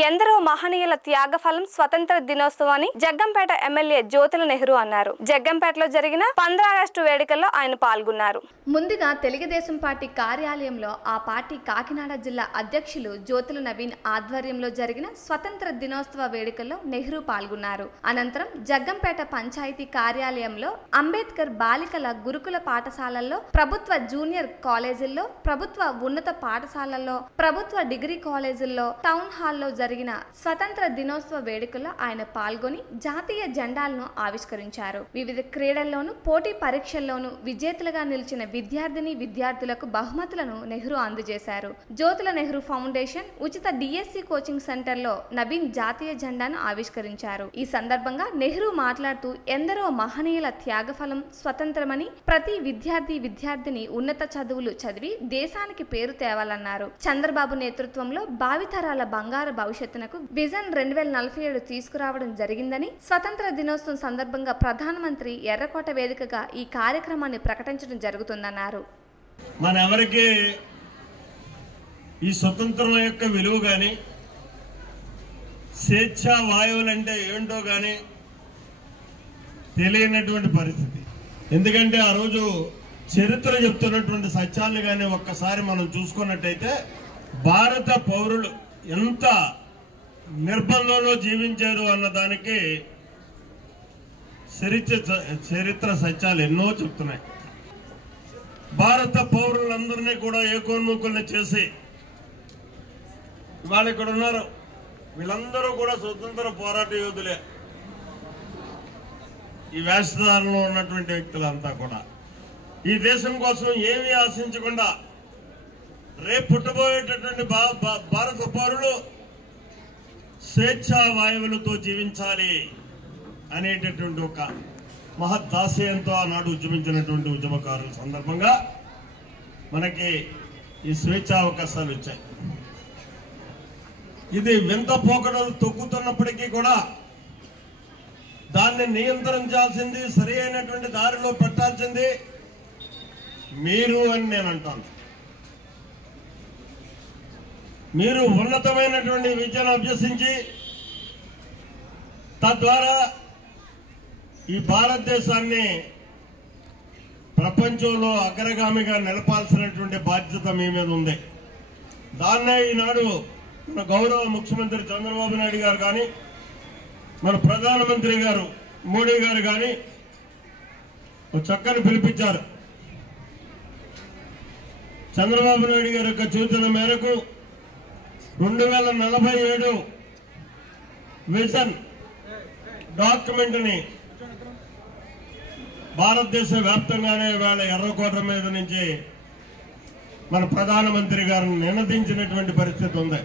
ఎందరో మహనీయుల త్యాగఫలం స్వతంత్ర దినోత్సవాన్ని జగ్గంపేట ఎమ్మెల్యే జ్యోతుల నెహ్రూ అన్నారు. జగ్గంపేటలో జరిగిన 15 ఆగస్టు వేడుకల్లో ఆయన పాల్గొన్నారు. ముందుగా తెలుగుదేశం పార్టీ కార్యాలయంలో ఆ పార్టీ కాకినాడ జిల్లా అధ్యక్షులు జ్యోతుల నవీన్ ఆధ్వర్యంలో జరిగిన స్వతంత్ర దినోత్సవ వేడుకల్లో నెహ్రూ పాల్గొన్నారు. అనంతరం జగ్గంపేట పంచాయతీ కార్యాలయంలో అంబేద్కర్ బాలికల గురుకుల పాఠశాలల్లో, ప్రభుత్వ జూనియర్ కాలేజీల్లో, ప్రభుత్వ ఉన్నత పాఠశాలల్లో, ప్రభుత్వ డిగ్రీ కాలేజీల్లో, టౌన్ హాల్లో జరిగిన స్వతంత్ర దినోత్సవ వేడుకల్లో ఆయన పాల్గొని జాతీయ జెండాలను ఆవిష్కరించారు. వివిధ క్రీడల్లోనూ, పోటీ పరీక్షల్లోనూ విజేతలుగా నిలిచిన విద్యార్థులకు బహుమతులను నెహ్రూ అందజేశారు. జ్యోతుల నెహ్రూ ఫౌండేషన్ ఉచిత డిఎస్సి కోచింగ్ సెంటర్లో నవీన్ జాతీయ జెండాను ఆవిష్కరించారు. ఈ సందర్భంగా నెహ్రూ మాట్లాడుతూ ఎందరో మహనీయుల త్యాగఫలం స్వతంత్రమని, ప్రతి విద్యార్థిని ఉన్నత చదువులు చదివి దేశానికి పేరు తేవాలన్నారు. చంద్రబాబు నేతృత్వంలో భావితరాల బంగారు భవిష్యత్తునకు విజన్ 2047 తీసుకురావడం జరిగిందని, స్వతంత్ర దినోత్సవం సందర్భంగా ప్రధానమంత్రి ఎర్రకోట వేదికగా ఈ కార్యక్రమాన్ని ప్రకటించడం జరుగుతుందన్నారు. మనెవరికి ఈ స్వతంత్రం యొక్క విలువ గాని, స్వేచ్ఛా వాయువులంటే ఏంటో గాని తెలియనటువంటి పరిస్థితి. ఎందుకంటే ఆ రోజు చరిత్ర చెప్తున్నటువంటి సత్యాలను కానీ ఒక్కసారి మనం చూసుకున్నట్టయితే భారత పౌరులు ఎంత నిర్బంధంలో జీవించారు అన్నదానికి చరిత్ర సత్యాలు ఎన్నో చెప్తున్నాయి. భారత పౌరులందరినీ కూడా ఏకోన్ముఖుల్ని చేసి ఇవాళ ఇక్కడ ఉన్నారు. వీళ్ళందరూ కూడా స్వతంత్ర పోరాట యోధులే. ఈ వేషధారణలో ఉన్నటువంటి వ్యక్తులంతా కూడా ఈ దేశం కోసం ఏమీ ఆశించకుండా రేపు పుట్టబోయేటటువంటి భారత పౌరులు స్వేచ్ఛా వాయువులతో జీవించాలి అనేటటువంటి ఒక మహదాశయంతో ఆనాడు ఉద్యమించినటువంటి ఉద్యమకారుల సందర్భంగా మనకి ఈ స్వేచ్ఛా అవకాశాలు వచ్చాయి. ఇది వింత పోకడలు తొక్కుతున్నప్పటికీ కూడా దాన్ని నియంత్రించాల్సింది, సరి అయినటువంటి దారిలో పెట్టాల్సింది మీరు అని నేను అంటాను. మీరు ఉన్నతమైనటువంటి విద్యను అభ్యసించి తద్వారా ఈ భారతదేశాన్ని ప్రపంచంలో అగ్రగామిగా నిలపాల్సినటువంటి బాధ్యత మీ మీద ఉంది. దాన్నే ఈనాడు మన గౌరవ ముఖ్యమంత్రి చంద్రబాబు నాయుడు గారు కానీ, మన ప్రధానమంత్రి గారు మోడీ గారు కానీ ఒక చక్కని పిలిపించారు. చంద్రబాబు నాయుడు గారి యొక్క సూచన మేరకు 2047 విజన్ డాక్యుమెంట్ ని భారతదేశ వ్యాప్తంగానే వేళ ఎర్రకోట మీద నుంచి మన ప్రధానమంత్రి గారిని నినదించినటువంటి పరిస్థితి ఉంది.